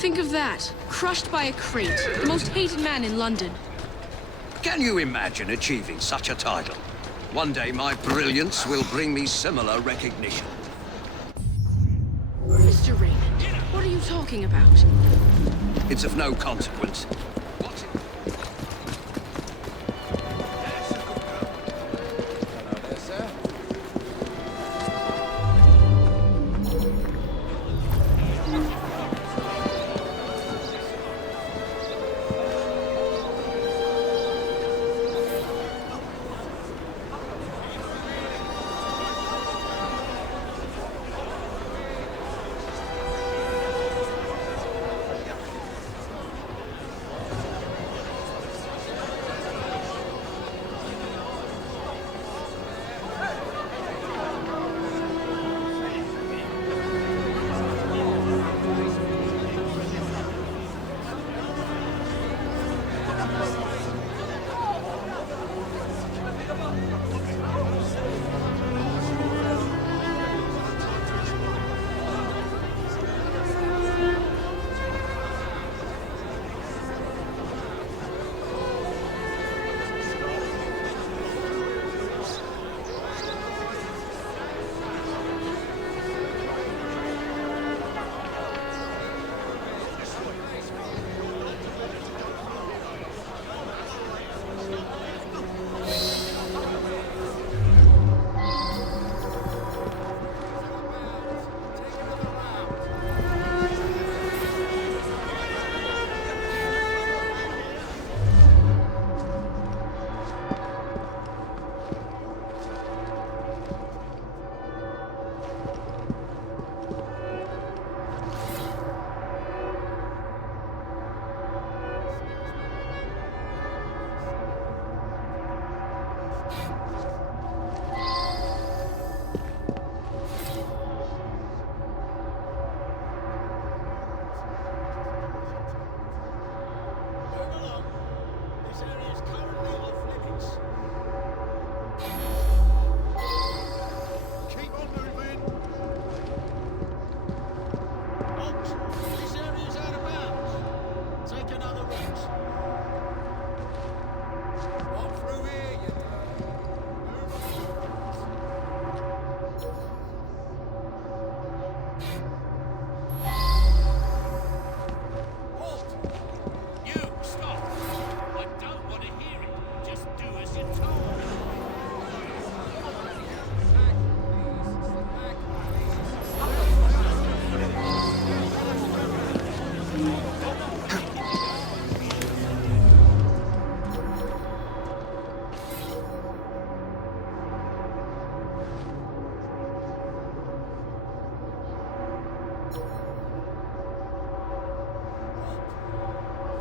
Think of that. Crushed by a crate. The most hated man in London. Can you imagine achieving such a title? One day my brilliance will bring me similar recognition. Mr. Raymond, what are you talking about? It's of no consequence. What's it? Hello there, sir.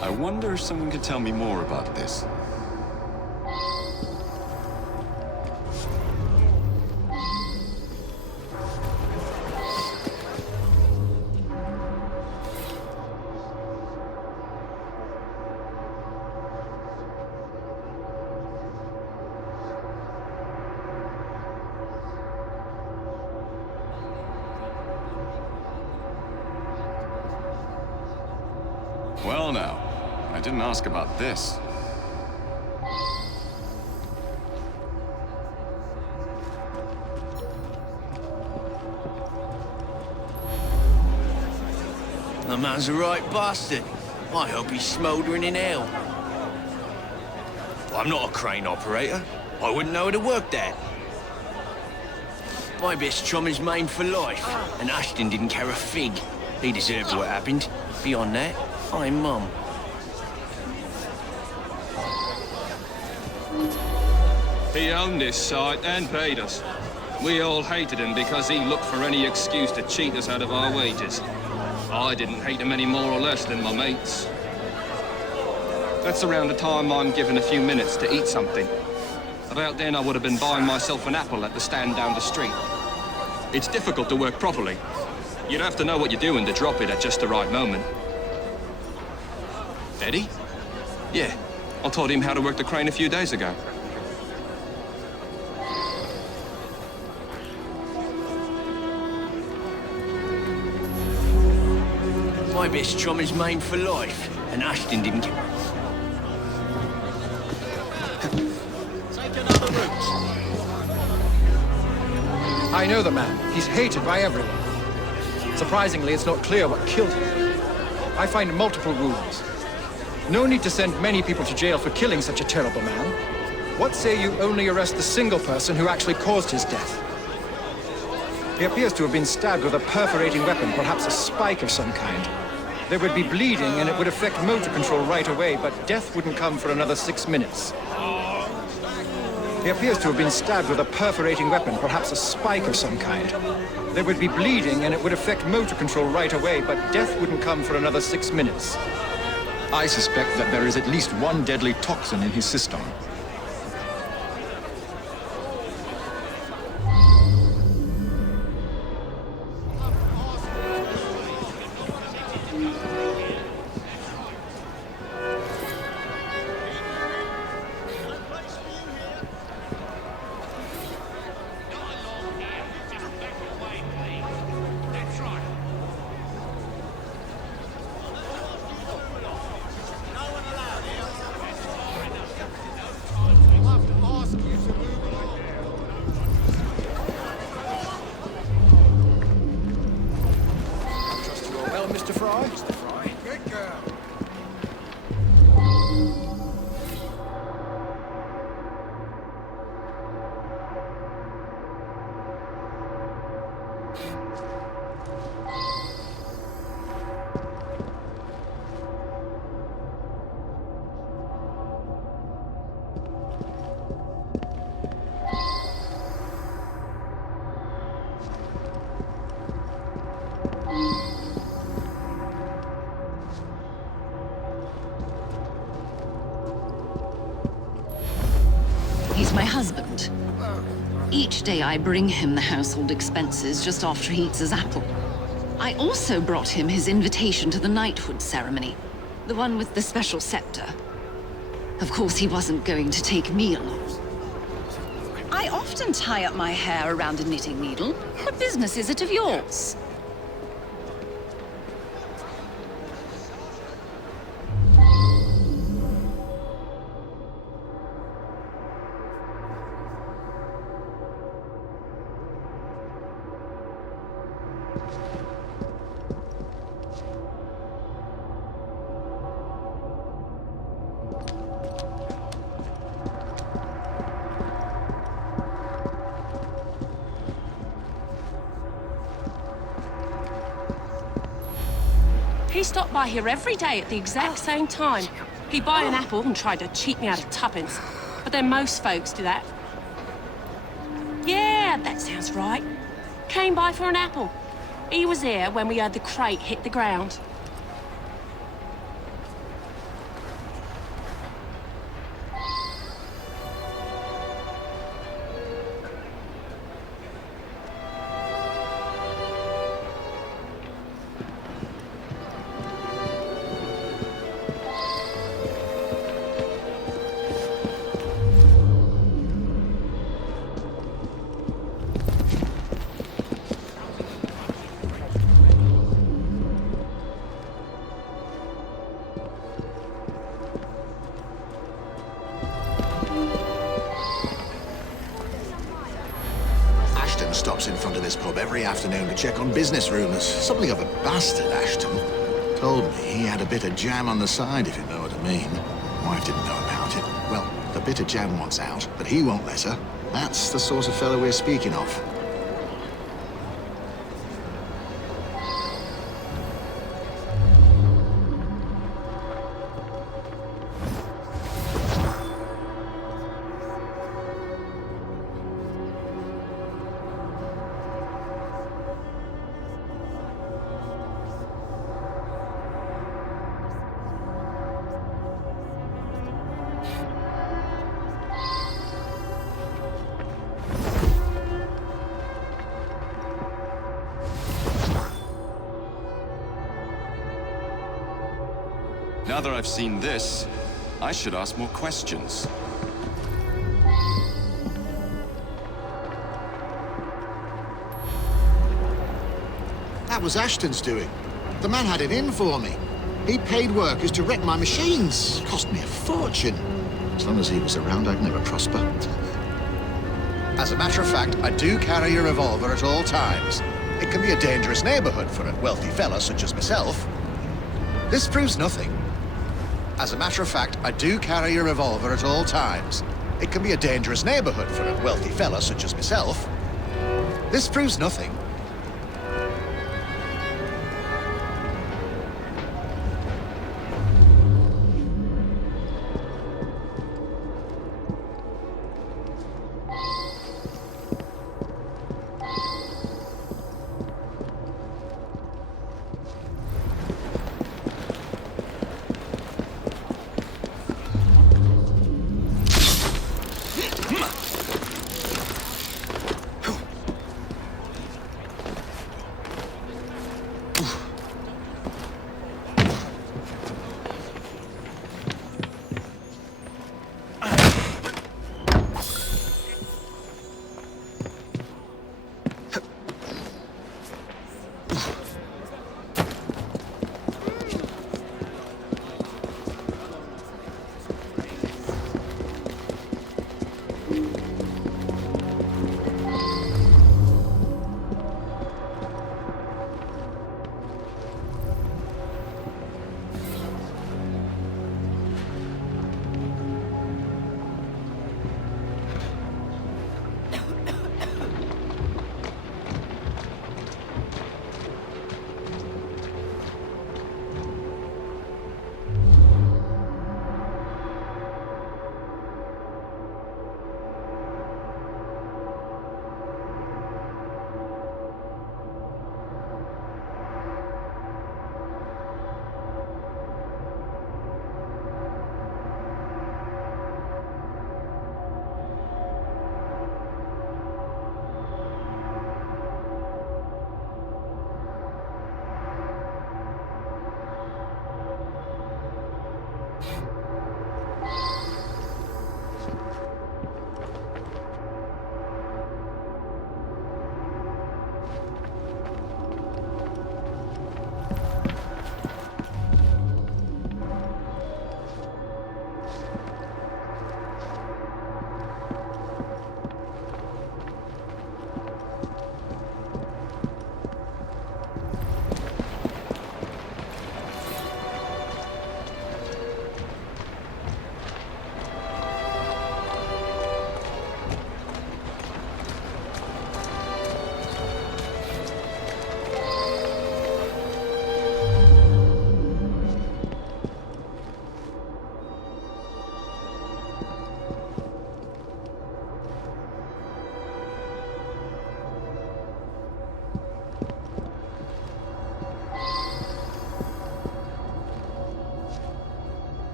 I wonder if someone could tell me more about this. Well now, I didn't ask about this. The man's a right bastard. I hope he's smouldering in hell. I'm not a crane operator. I wouldn't know how to work that. My best chum is maimed for life, and Ashton didn't care a fig. He deserved what happened. Beyond that, I'm mum. He owned this site and paid us. We all hated him because he looked for any excuse to cheat us out of our wages. I didn't hate him any more or less than my mates. That's around the time I'm given a few minutes to eat something. About then I would have been buying myself an apple at the stand down the street. It's difficult to work properly. You'd have to know what you're doing to drop it at just the right moment. Eddie? Yeah, I taught him how to work the crane a few days ago. My My best chum is maimed for life, and Ashton didn't care. Take another route. I know the man. He's hated by everyone. Surprisingly, it's not clear what killed him. I find multiple wounds. No need to send many people to jail for killing such a terrible man. What say you only arrest the single person who actually caused his death? He appears to have been stabbed with a perforating weapon, perhaps a spike of some kind. There would be bleeding and it would affect motor control right away, but death wouldn't come for another 6 minutes. He appears to have been stabbed with a perforating weapon, perhaps a spike of some kind. There would be bleeding and it would affect motor control right away, but death wouldn't come for another 6 minutes. I suspect that there is at least one deadly toxin in his system. Well, Mr. Frye? Good girl. He's my husband. Each day I bring him the household expenses just after he eats his apple. I also brought him his invitation to the knighthood ceremony, the one with the special scepter. Of course, he wasn't going to take me along. I often tie up my hair around a knitting needle. What business is it of yours? He stopped by here every day at the exact same time. He'd buy an apple and try to cheat me out of tuppence. But then most folks do that. Yeah, that sounds right. Came by for an apple. He was here when we heard the crate hit the ground. Stops in front of this pub every afternoon to check on business rumours. Something of a bastard, Ashton. Told me he had a bit of jam on the side, if you know what I mean. Wife didn't know about it. Well, the bit of jam wants out, but he won't let her. That's the sort of fellow we're speaking of. Now that I've seen this, I should ask more questions. That was Ashton's doing. The man had it in for me. He paid workers to wreck my machines. Cost me a fortune. As long as he was around, I'd never prosper. As a matter of fact, I do carry a revolver at all times. It can be a dangerous neighborhood for a wealthy fella such as myself. This proves nothing. As a matter of fact, I do carry a revolver at all times. It can be a dangerous neighborhood for a wealthy fella such as myself. This proves nothing.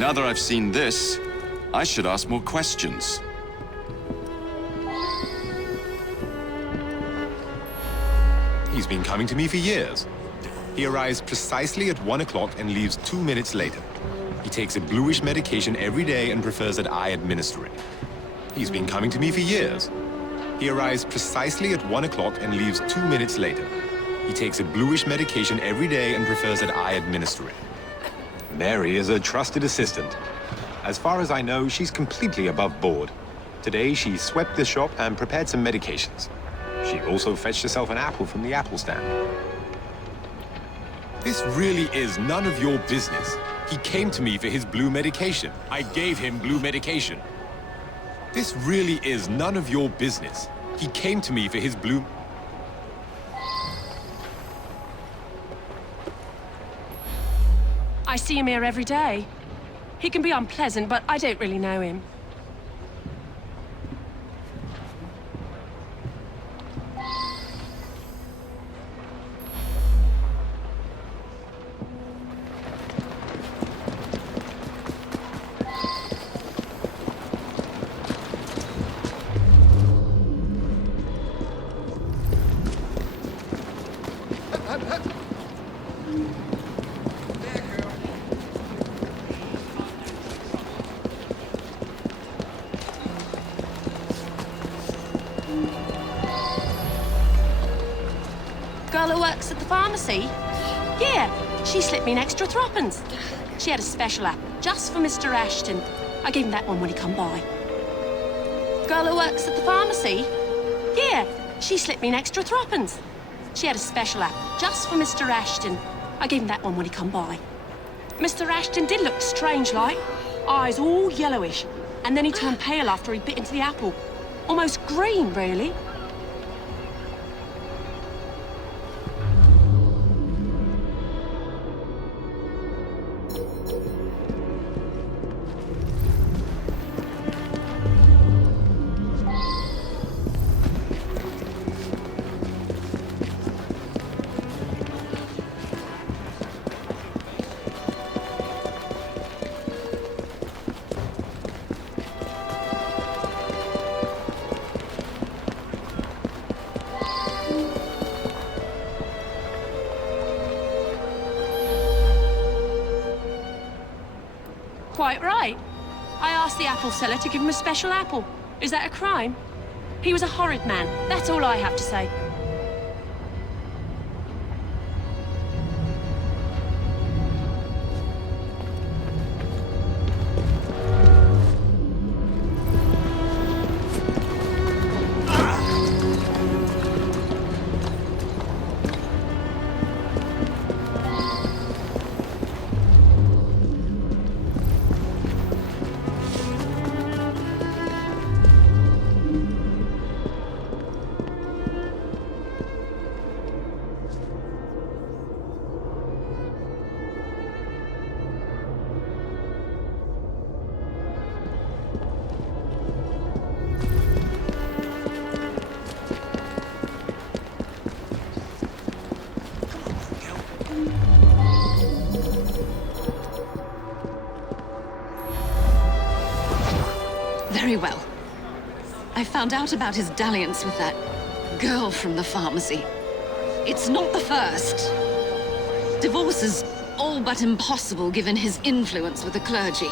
Now that I've seen this, I should ask more questions. He's been coming to me for years. He arrives precisely at 1 o'clock and leaves 2 minutes later. He takes a bluish medication every day and prefers that I administer it. He's been coming to me for years. He arrives precisely at 1 o'clock and leaves 2 minutes later. He takes a bluish medication every day and prefers that I administer it. Mary is a trusted assistant. As far as I know, she's completely above board. Today, she swept the shop and prepared some medications. She also fetched herself an apple from the apple stand. This really is none of your business. He came to me for his blue medication. I gave him blue medication. This really is none of your business. He came to me for his blue... I see him here every day. He can be unpleasant, but I don't really know him. Girl who works at the pharmacy? Yeah, she slipped me an extra threepence. She had a special apple just for Mr. Ashton. I gave him that one when he come by. Girl who works at the pharmacy? Yeah, she slipped me an extra threepence. She had a special apple just for Mr. Ashton. I gave him that one when he come by. Mr. Ashton did look strange-like. Eyes all yellowish. And then he turned pale after he bit into the apple. Almost green, really. Quite right. I asked the apple seller to give him a special apple. Is that a crime? He was a horrid man. That's all I have to say. Very well. I found out about his dalliance with that girl from the pharmacy. It's not the first. Divorce is all but impossible given his influence with the clergy.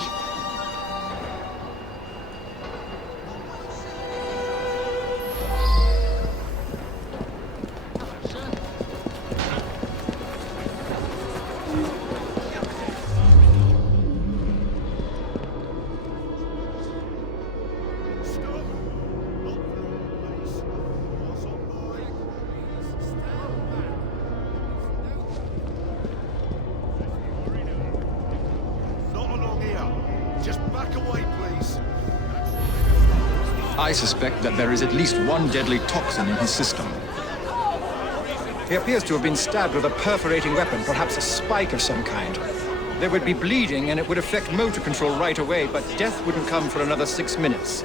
I suspect that there is at least one deadly toxin in his system. He appears to have been stabbed with a perforating weapon, perhaps a spike of some kind. There would be bleeding and it would affect motor control right away, but death wouldn't come for another 6 minutes.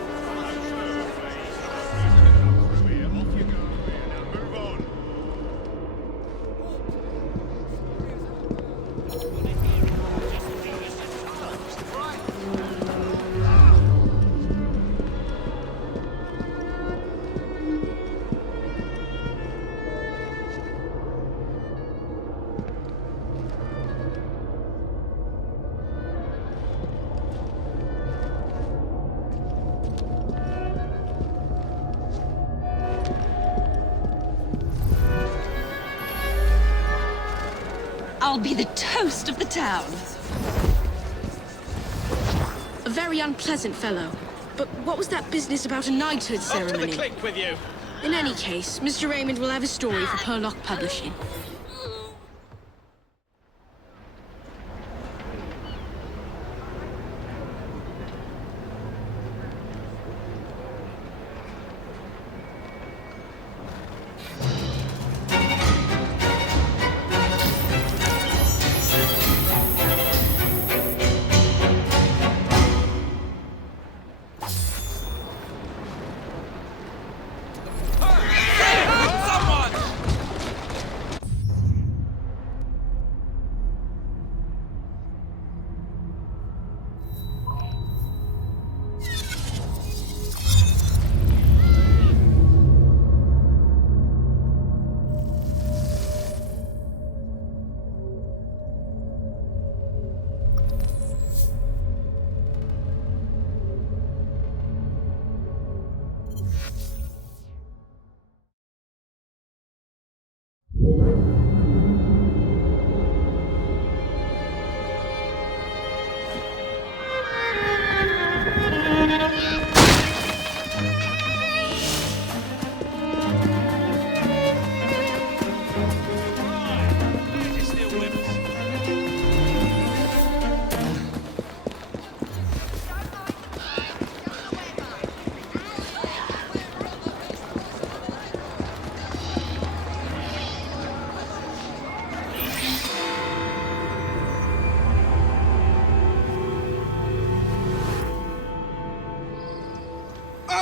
I'll be the toast of the town. A very unpleasant fellow. But what was that business about a knighthood ceremony? Up to the click with you. In any case, Mr. Raymond will have a story for Purlock Publishing.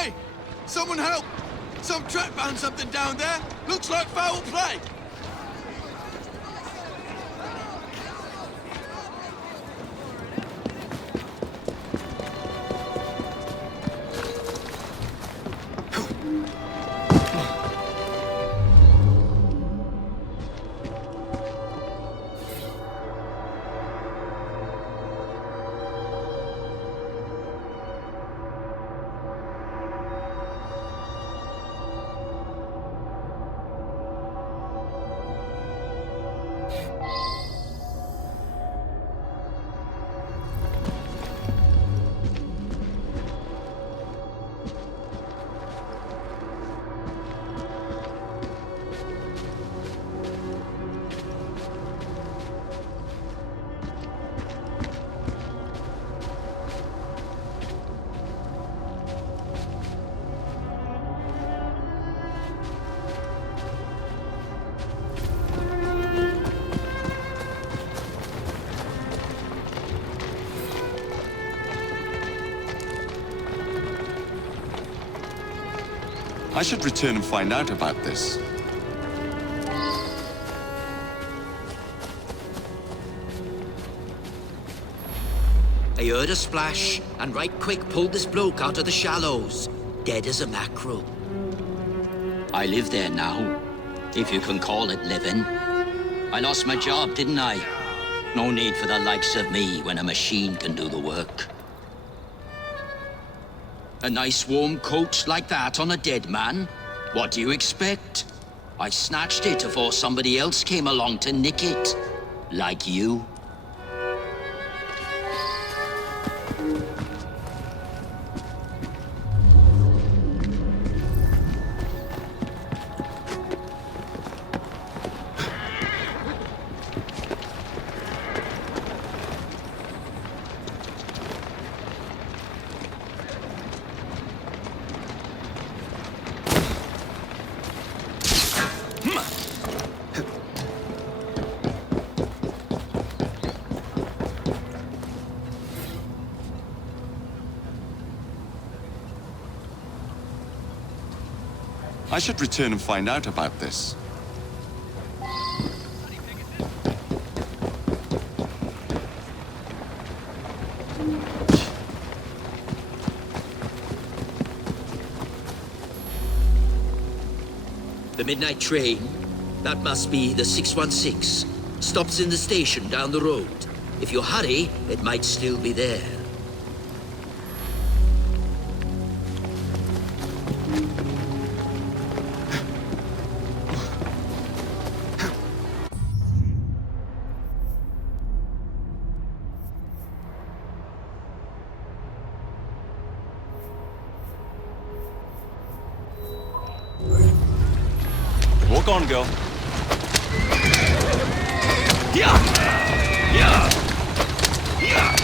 Hey! Someone help! Some trap found something down there. Looks like foul play. I should return and find out about this. I heard a splash, and right quick pulled this bloke out of the shallows, dead as a mackerel. I live there now, if you can call it living. I lost my job, didn't I? No need for the likes of me when a machine can do the work. A nice warm coat like that on a dead man? What do you expect? I snatched it before somebody else came along to nick it. Like you. I should return and find out about this. The midnight train? That must be the 616. Stops in the station down the road. If you hurry, it might still be there. Walk on, girl. Yeah! Yeah! Yeah!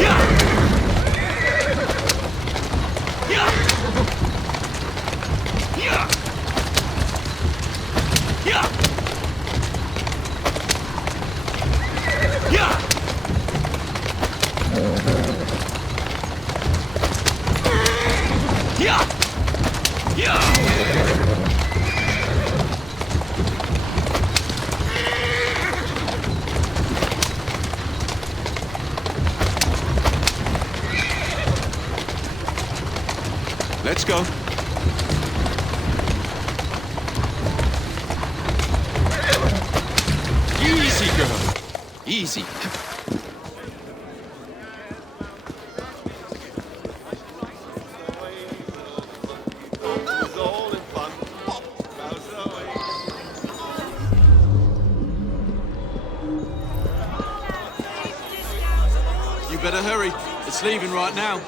Yeah! Yeah! Yeah! Yeah! Yeah! Yeah! Yeah! Let's go. Easy, girl. Easy. better hurry. It's leaving right now.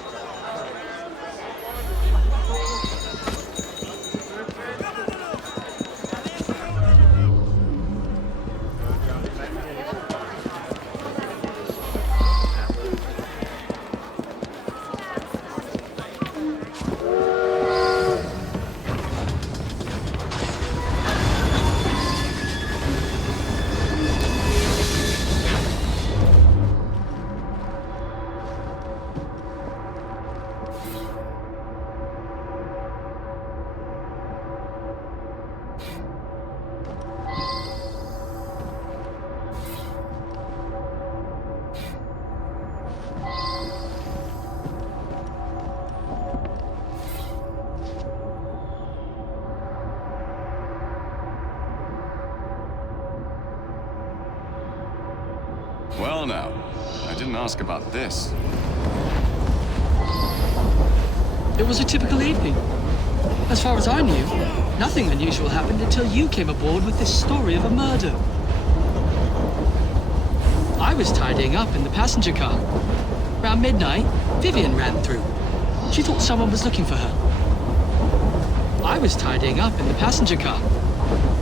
Well now, I didn't ask about this. It was a typical evening. As far as I knew, nothing unusual happened until you came aboard with this story of a murder. I was tidying up in the passenger car. Around midnight, Vivian ran through. She thought someone was looking for her. I was tidying up in the passenger car.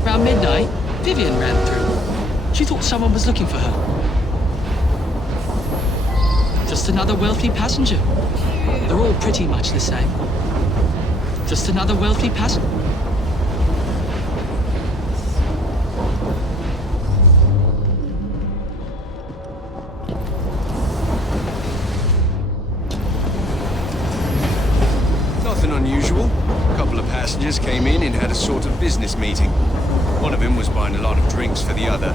Around midnight, Vivian ran through. She thought someone was looking for her. Just another wealthy passenger. They're all pretty much the same. Just another wealthy passenger. Nothing unusual. A couple of passengers came in and had a sort of business meeting. One of them was buying a lot of drinks for the other,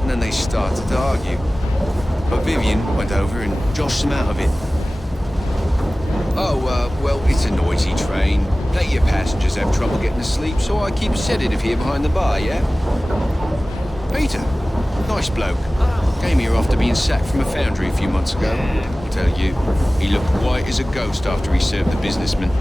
and then they started to argue. But Vivian went over and joshed them out of it. Oh, well, it's a noisy train. Plenty of passengers have trouble getting to sleep, so I keep a sedative here behind the bar, yeah? Peter, nice bloke. Came here after being sacked from a foundry a few months ago. I'll tell you, he looked white as a ghost after he served the businessman.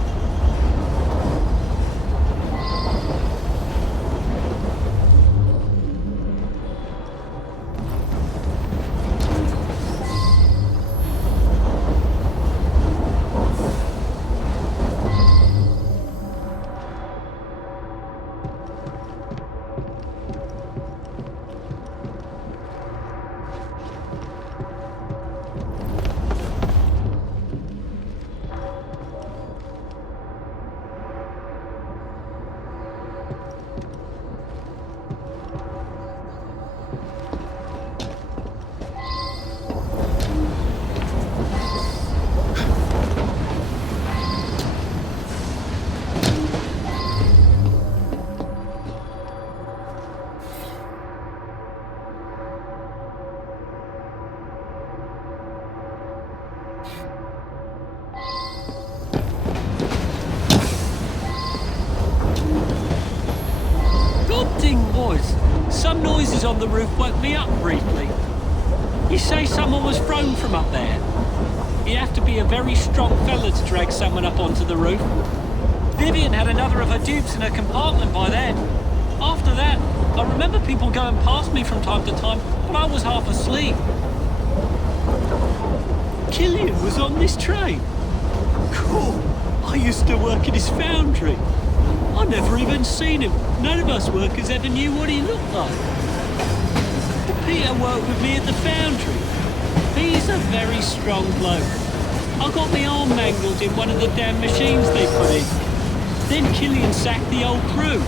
Some noises on the roof woke me up briefly. You say someone was thrown from up there? You'd have to be a very strong fella to drag someone up onto the roof. Vivian had another of her dupes in her compartment by then. After that, I remember people going past me from time to time, but I was half asleep. Killian was on this train? Cool. I used to work in his foundry. I never even seen him. None of us workers ever knew what he looked like. Peter worked with me at the foundry. He's a very strong bloke. I got my arm mangled in one of the damn machines they put in. Then Killian sacked the old crew.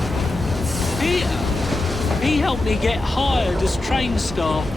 Peter, he helped me get hired as train staff.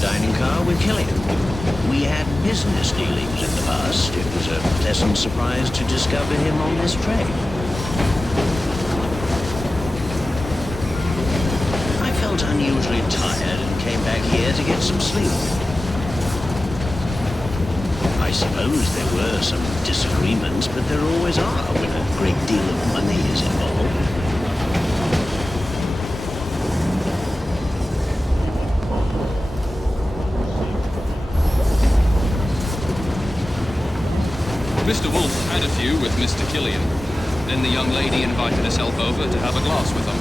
dining car with Killian. We had business dealings in the past. It was a pleasant surprise to discover him on this train. I felt unusually tired and came back here to get some sleep. I suppose there were some disagreements, but there always are when a great deal of money is involved. Mr. Wolfe had a few with Mr. Killian. Then the young lady invited herself over to have a glass with them.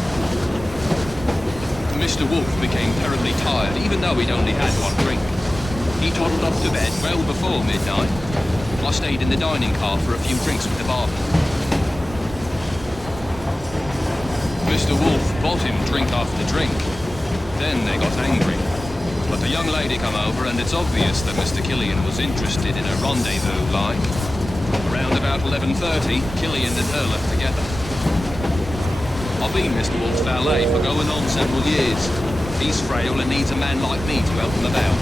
Mr. Wolfe became terribly tired, even though he'd only had one drink. He toddled off to bed well before midnight. I stayed in the dining car for a few drinks with the barman. Mr. Wolfe bought him drink after drink. Then they got angry. But the young lady come over, and it's obvious that Mr. Killian was interested in a rendezvous-like. Around about 11:30, Killian and her left together. I've been Mr. Wolfe's valet for going on several years. He's frail and needs a man like me to help him about.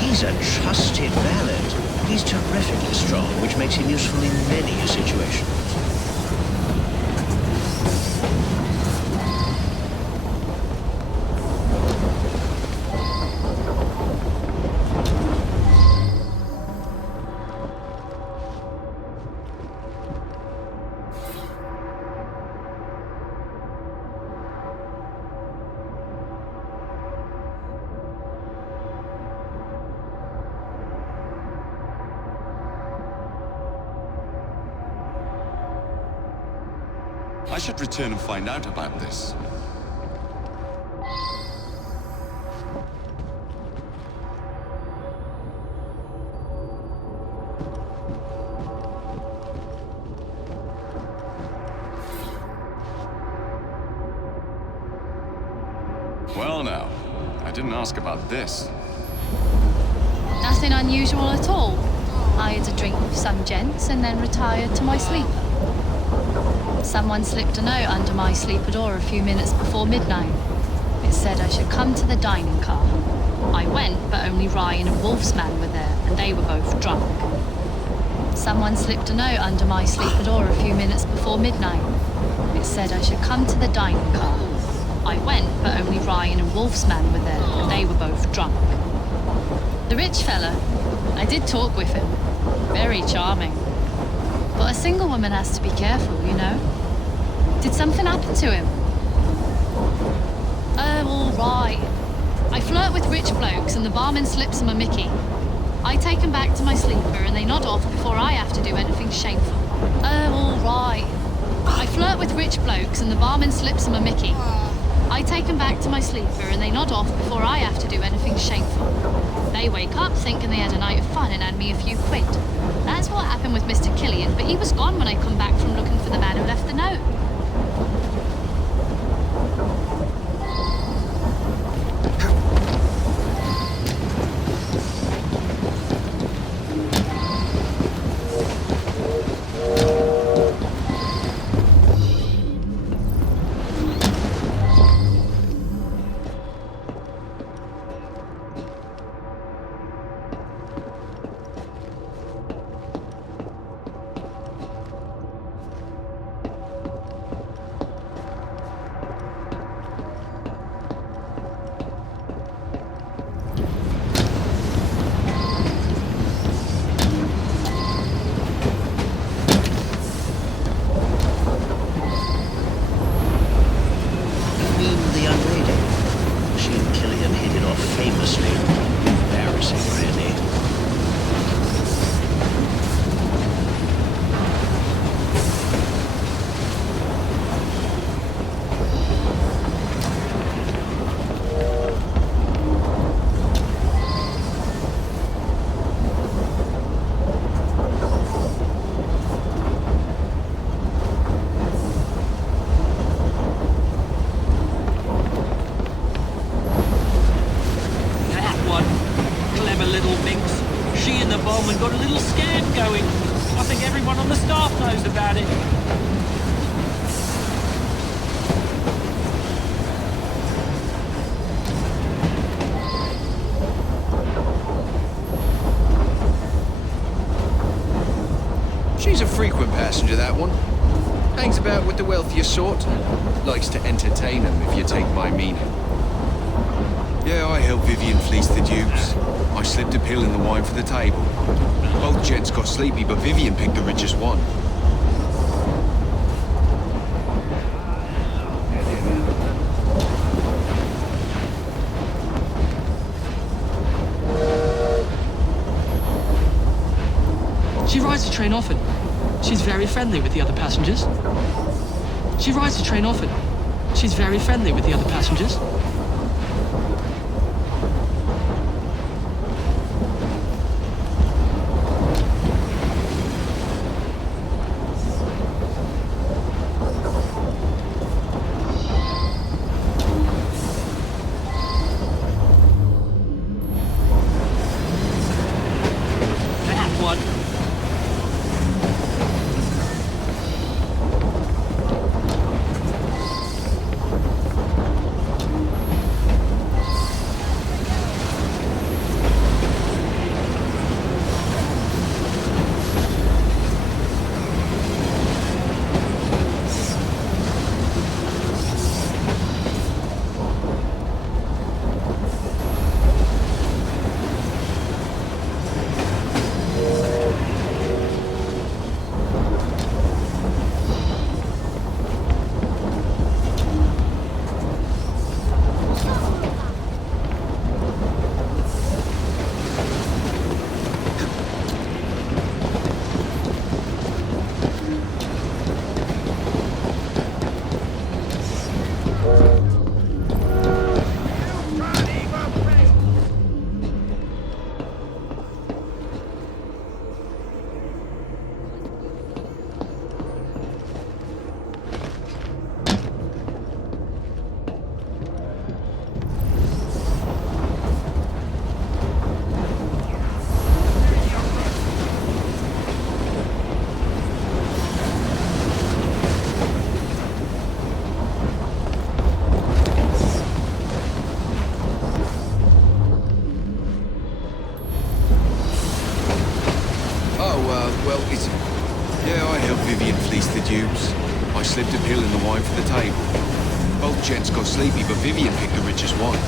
He's a trusted valet. He's terrifically strong, which makes him useful in many situations. I should return and find out about this. Well now, I didn't ask about this. Nothing unusual at all. I had a drink with some gents and then retired to my sleeper. Someone slipped a note under my sleeper door a few minutes before midnight. It said I should come to the dining car. I went, but only Ryan and Wolf's man were there, and they were both drunk. Someone slipped a note under my sleeper door a few minutes before midnight. It said I should come to the dining car. I went, but only Ryan and Wolf's man were there, and they were both drunk. The rich fella, I did talk with him. Very charming. But a single woman has to be careful, you know. Did something happen to him? Oh, all right. I flirt with rich blokes and the barman slips them a mickey. I take them back to my sleeper and they nod off before I have to do anything shameful. Oh, all right. I flirt with rich blokes and the barman slips them a mickey. I take them back to my sleeper and they nod off before I have to do anything shameful. They wake up thinking they had a night of fun and hand me a few quid. That's what happened with Mr. Killian, but he was gone when I come back from looking for the man who left the note. She and the barman got a little scam going. I think everyone on the staff knows about it. She's a frequent passenger, that one. Hangs about with the wealthier sort. Likes to entertain them, if you take my meaning. Yeah, I helped Vivian fleece the dupes. I slipped a pill in the wine for the table. Both gents got sleepy, but Vivian picked the richest one. She rides the train often. She's very friendly with the other passengers. She rides the train often. She's very friendly with the other passengers. Well, it's... Yeah, I helped Vivian fleece the dupes. I slipped a pill in the wine for the table. Both gents got sleepy, but Vivian picked the richest one.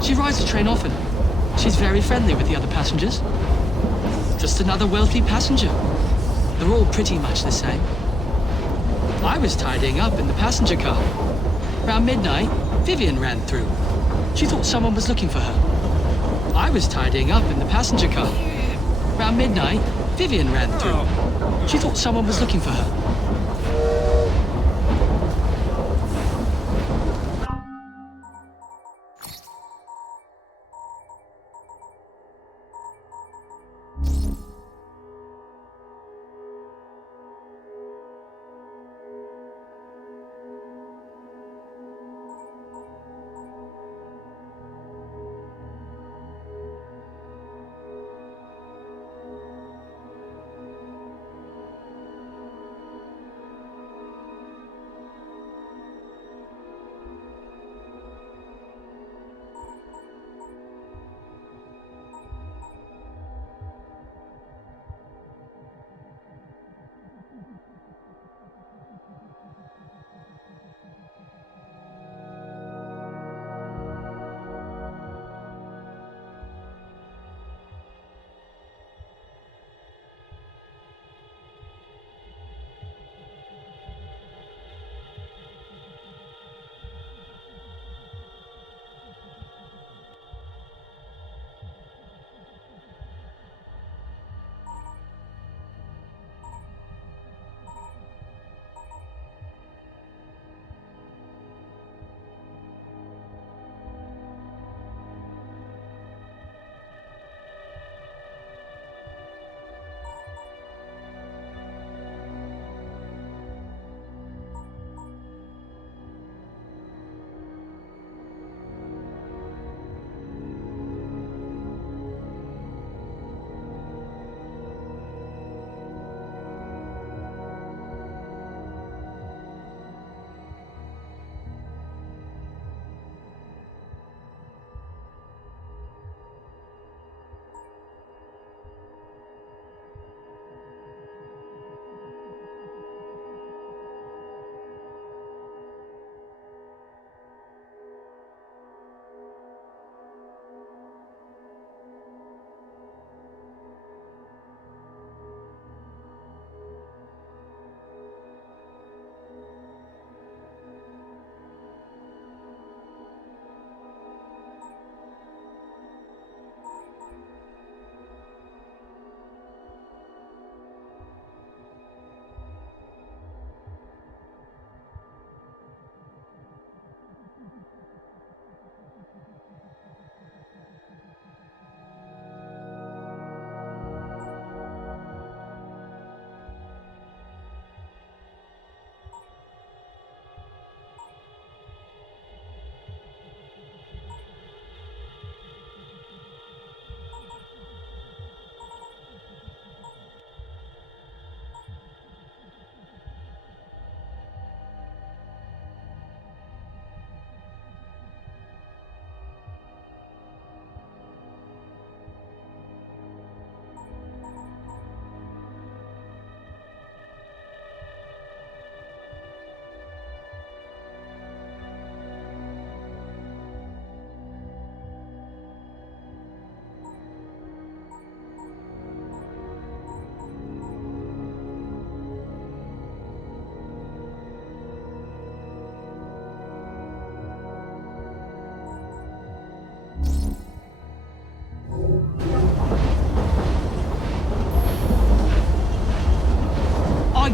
She rides the train often. She's very friendly with the other passengers. Just another wealthy passenger. They're all pretty much the same. I was tidying up in the passenger car. Around midnight, Vivian ran through. She thought someone was looking for her. I was tidying up in the passenger car. Around midnight, Vivian ran through. She thought someone was looking for her.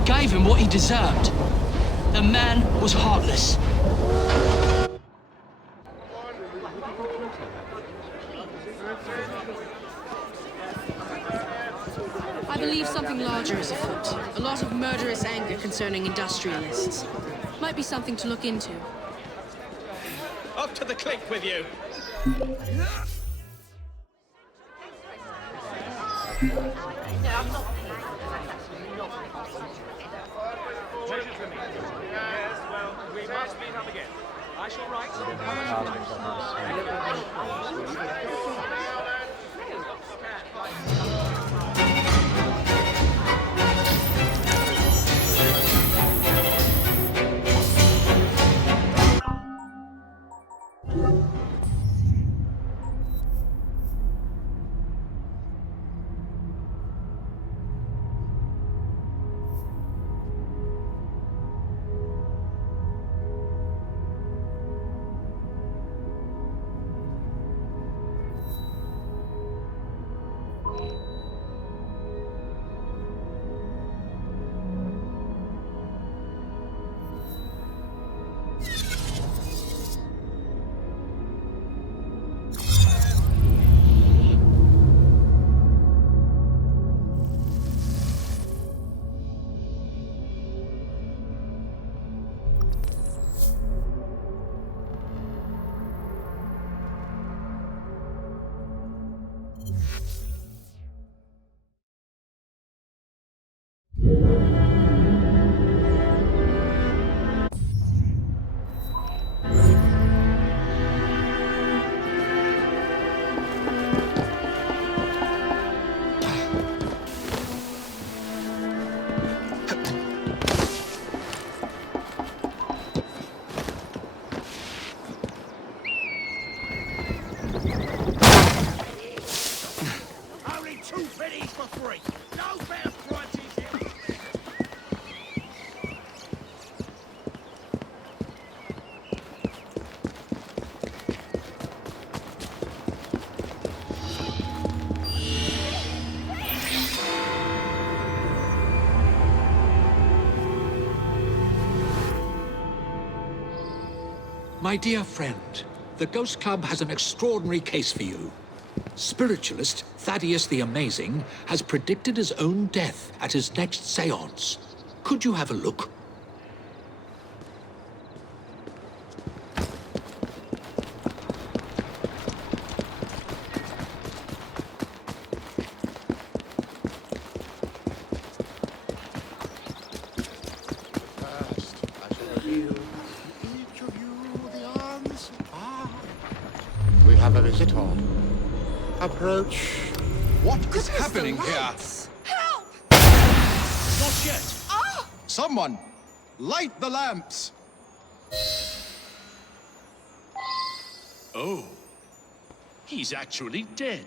gave him what he deserved. The man was heartless. I believe something larger is afoot. A lot of murderous anger concerning industrialists. Might be something to look into. Up to the click with you. Yes, well, we must meet up again. I shall write My dear friend, the Ghost Club has an extraordinary case for you. Spiritualist Thaddeus the Amazing has predicted his own death at his next séance. Could you have a look? We have a visitor. Approach. What is happening here? Help! Not yet. Someone, light the lamps. Oh, he's actually dead.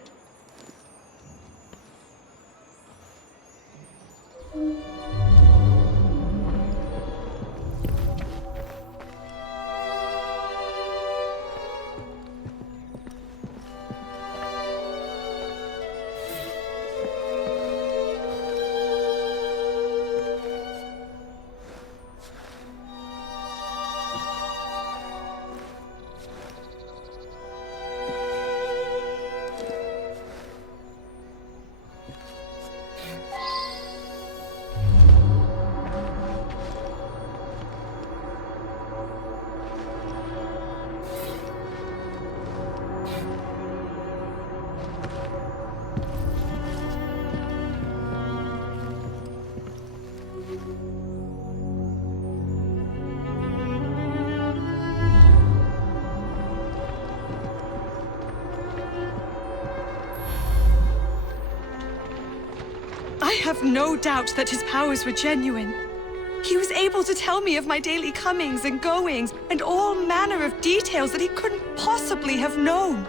I have no doubt that his powers were genuine. He was able to tell me of my daily comings and goings, and all manner of details that he couldn't possibly have known.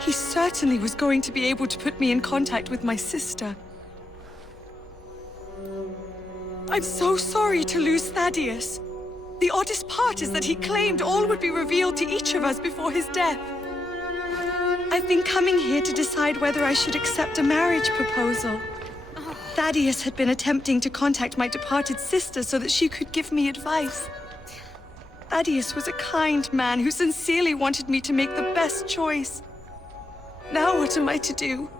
He certainly was going to be able to put me in contact with my sister. I'm so sorry to lose Thaddeus. The oddest part is that he claimed all would be revealed to each of us before his death. I've been coming here to decide whether I should accept a marriage proposal. Thaddeus had been attempting to contact my departed sister so that she could give me advice. Thaddeus was a kind man who sincerely wanted me to make the best choice. Now what am I to do?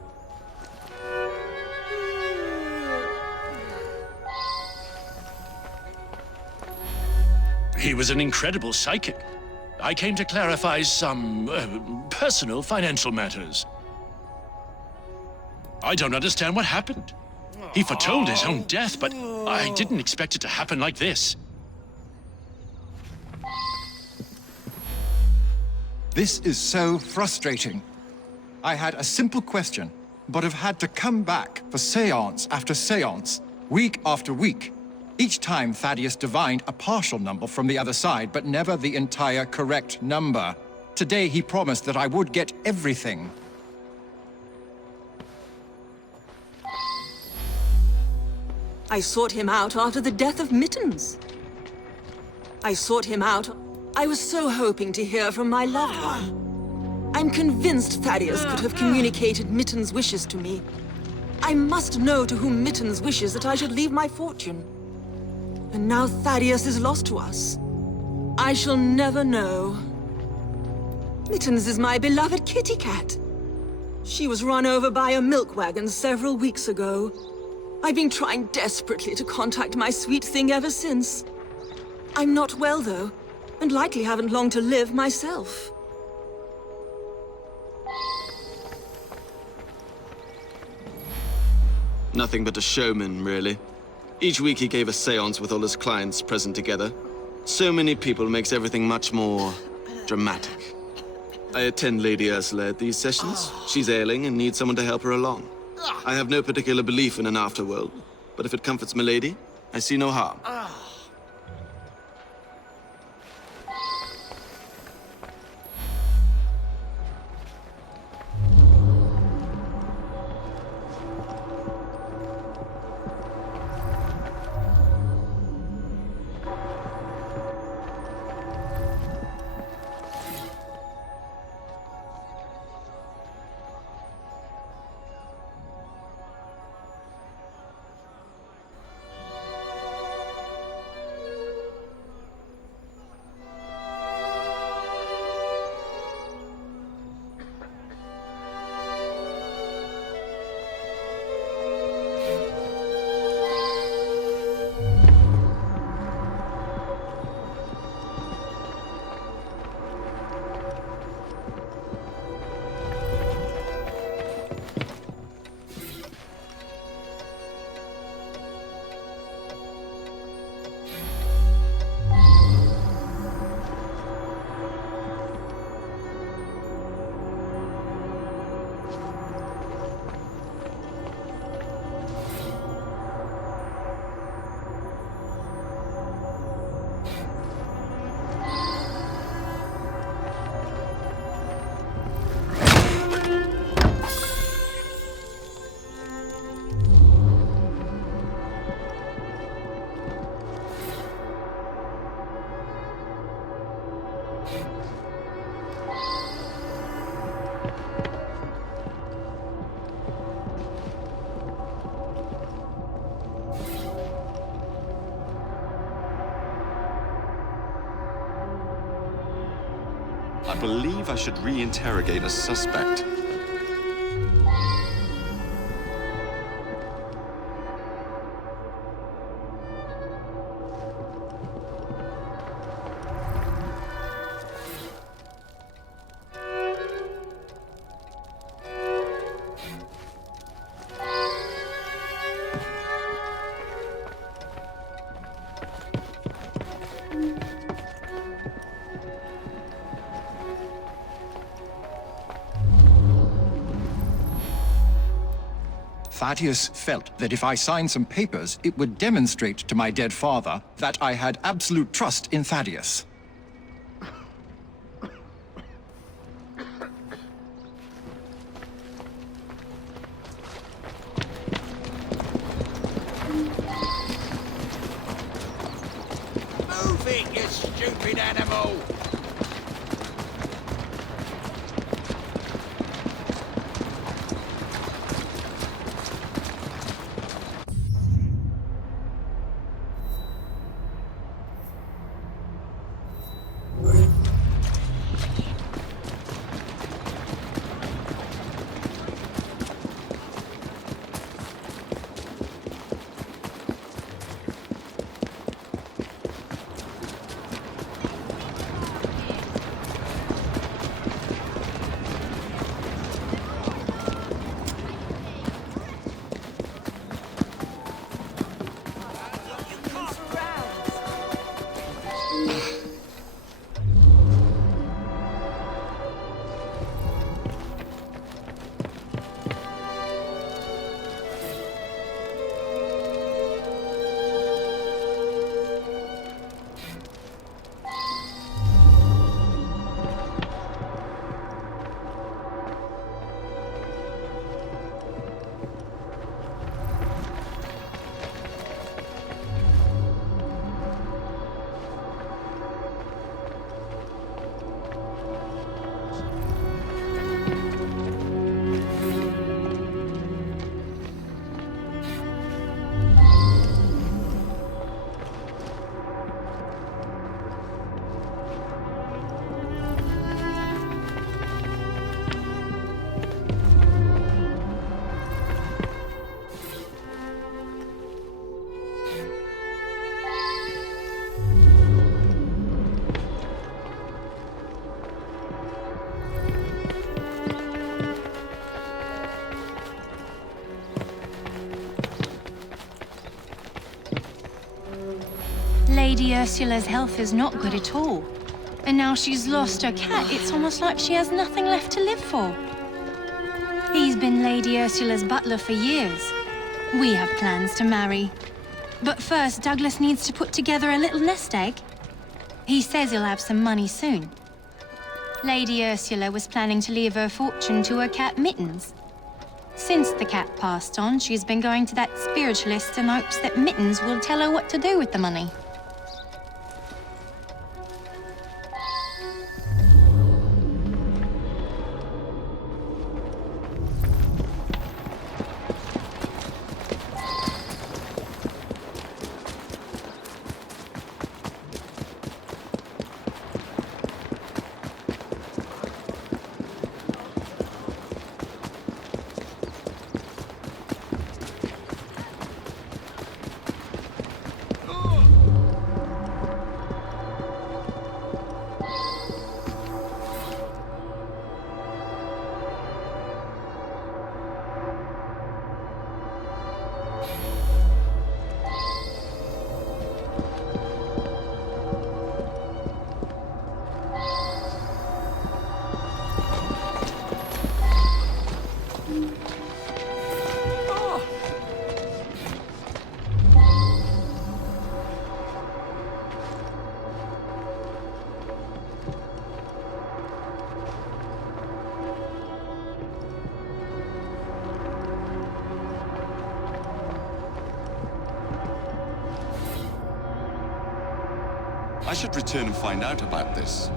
He was an incredible psychic. I came to clarify some personal financial matters. I don't understand what happened. He foretold his own death, but I didn't expect it to happen like this. This is so frustrating. I had a simple question, but have had to come back for séance after séance, week after week. Each time Thaddeus divined a partial number from the other side, but never the entire correct number. Today he promised that I would get everything. I sought him out after the death of Mittens. I sought him out. I was so hoping to hear from my loved one. I'm convinced Thaddeus could have communicated Mittens' wishes to me. I must know to whom Mittens wishes that I should leave my fortune. And now Thaddeus is lost to us. I shall never know. Mittens is my beloved kitty cat. She was run over by a milk wagon several weeks ago. I've been trying desperately to contact my sweet thing ever since. I'm not well, though, and likely haven't long to live myself. Nothing but a showman, really. Each week he gave a séance with all his clients present together. So many people makes everything much more dramatic. I attend Lady Ursula at these sessions. She's ailing and needs someone to help her along. I have no particular belief in an afterworld, but if it comforts Milady, I see no harm. I believe I should re-interrogate a suspect. Thaddeus felt that if I signed some papers, it would demonstrate to my dead father that I had absolute trust in Thaddeus. Move it, you stupid animal! Lady Ursula's health is not good at all. And now she's lost her cat, it's almost like she has nothing left to live for. He's been Lady Ursula's butler for years. We have plans to marry. But first, Douglas needs to put together a little nest egg. He says he'll have some money soon. Lady Ursula was planning to leave her fortune to her cat Mittens. Since the cat passed on, she's been going to that spiritualist in hopes that Mittens will tell her what to do with the money. I should return and find out about this.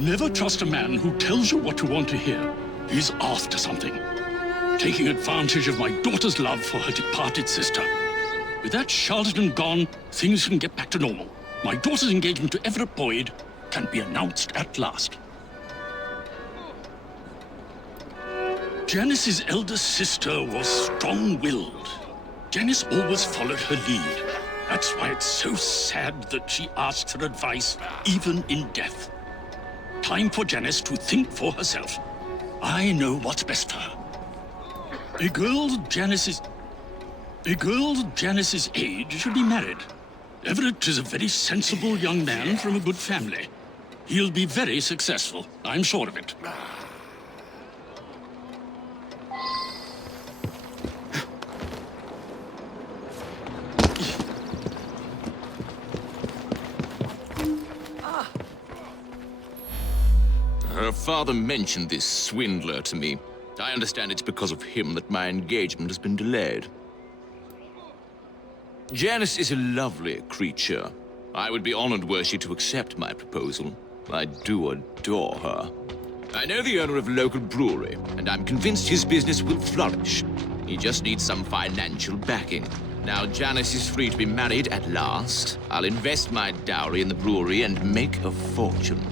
Never trust a man who tells you what you want to hear. He's after something. Taking advantage of my daughter's love for her departed sister. With that charlatan gone, things can get back to normal. My daughter's engagement to Everett Boyd can be announced at last. Janice's elder sister was strong-willed. Janice always followed her lead. That's why it's so sad that she asks her advice, even in death. Time for Janice to think for herself. I know what's best for her. A girl Janice's age should be married. Everett is a very sensible young man from a good family. He'll be very successful, I'm sure of it. Her father mentioned this swindler to me. I understand it's because of him that my engagement has been delayed. Janice is a lovely creature. I would be honored were she to accept my proposal. I do adore her. I know the owner of a local brewery, and I'm convinced his business will flourish. He just needs some financial backing. Now Janice is free to be married at last. I'll invest my dowry in the brewery and make a fortune.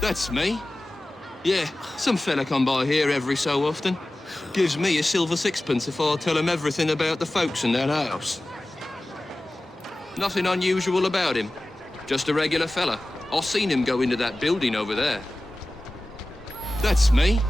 That's me. Yeah, some fella come by here every so often. Gives me a silver sixpence if I tell him everything about the folks in that house. Nothing unusual about him. Just a regular fella. I've seen him go into that building over there. That's me.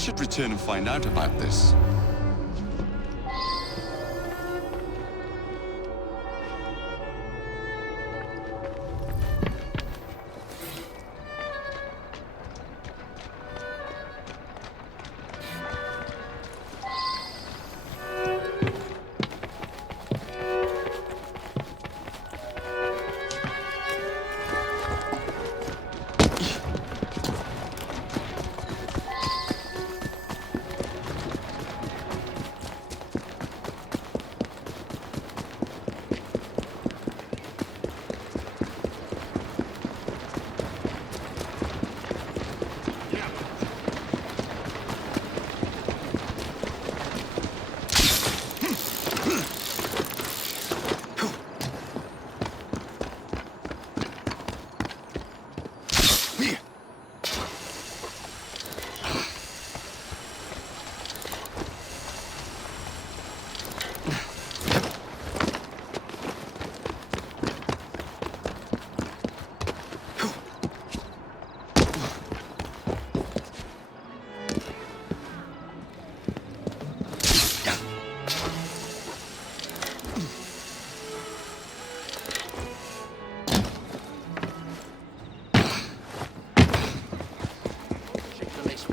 should return and find out about this.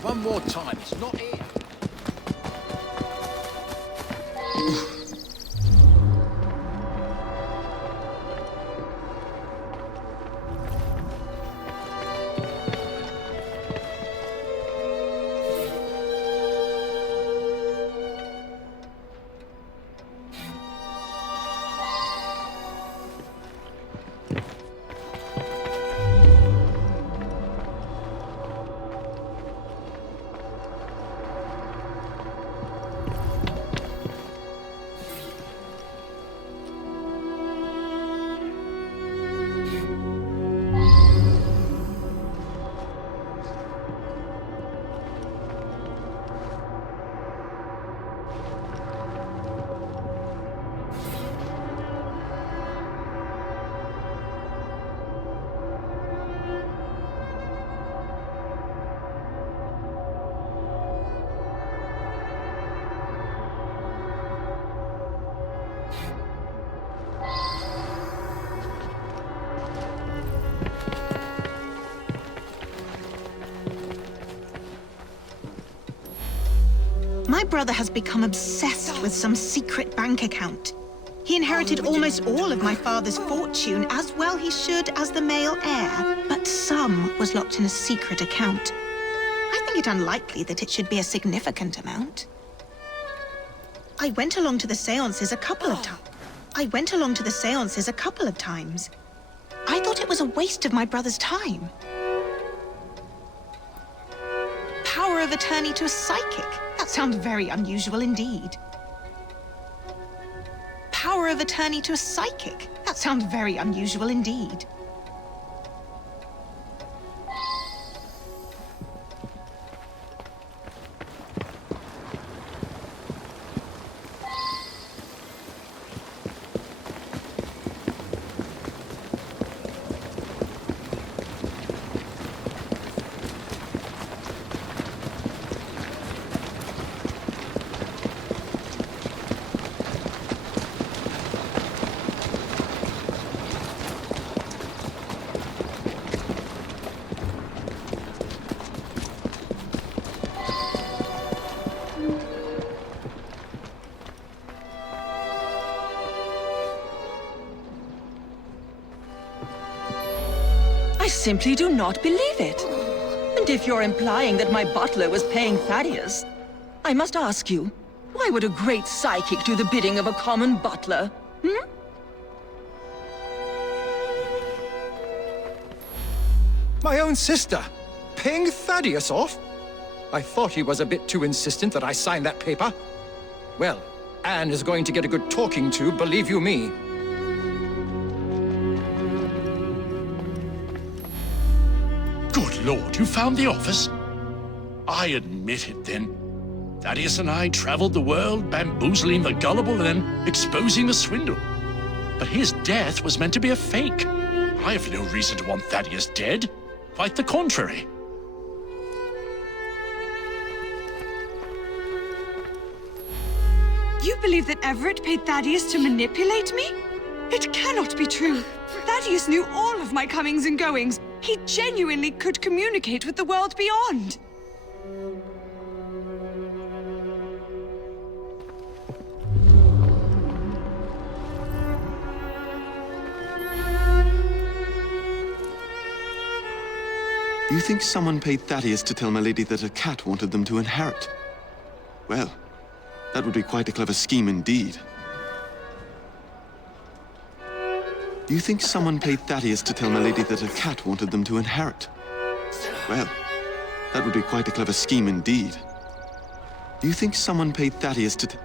One more time, it's not here. My brother has become obsessed with some secret bank account. He inherited almost all of my father's fortune, as well he should as the male heir. But some was locked in a secret account. I think it unlikely that it should be a significant amount. I went along to the seances a couple of times. I thought it was a waste of my brother's time. Power of attorney to a psychic? That sounds very unusual indeed. Power of attorney to a psychic? That sounds very unusual indeed. I simply do not believe it. And if you're implying that my butler was paying Thaddeus, I must ask you, why would a great psychic do the bidding of a common butler? My own sister? Paying Thaddeus off? I thought he was a bit too insistent that I sign that paper. Well, Anne is going to get a good talking to, believe you me. Good Lord, you found the office? I admit it, then. Thaddeus and I traveled the world, bamboozling the gullible and then exposing the swindle. But his death was meant to be a fake. I have no reason to want Thaddeus dead. Quite the contrary. You believe that Everett paid Thaddeus to manipulate me? It cannot be true. Thaddeus knew all of my comings and goings. He genuinely could communicate with the world beyond. You think someone paid Thaddeus to tell my lady that a cat wanted them to inherit? Well, that would be quite a clever scheme indeed. You think someone paid Thaddeus to tell my lady that a cat wanted them to inherit? Well, that would be quite a clever scheme indeed. You think someone paid Thaddeus to...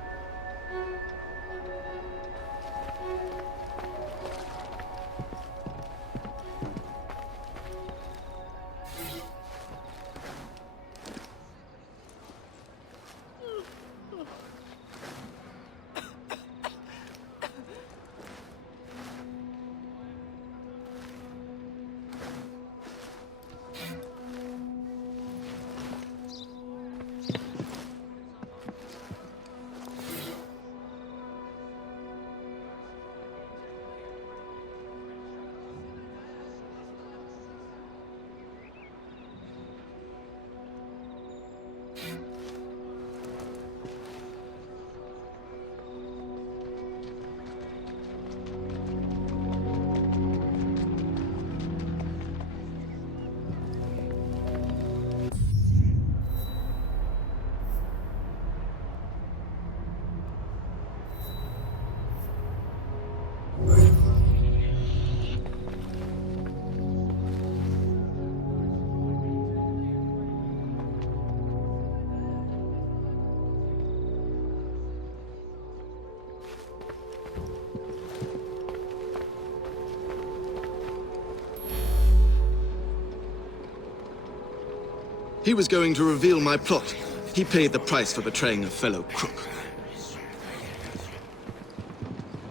He was going to reveal my plot. He paid the price for betraying a fellow crook.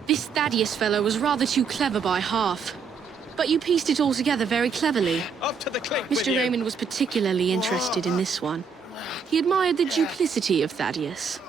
This Thaddeus fellow was rather too clever by half. But you pieced it all together very cleverly. Up to the click with Mr. you. Raymond was particularly interested in this one. He admired the duplicity of Thaddeus.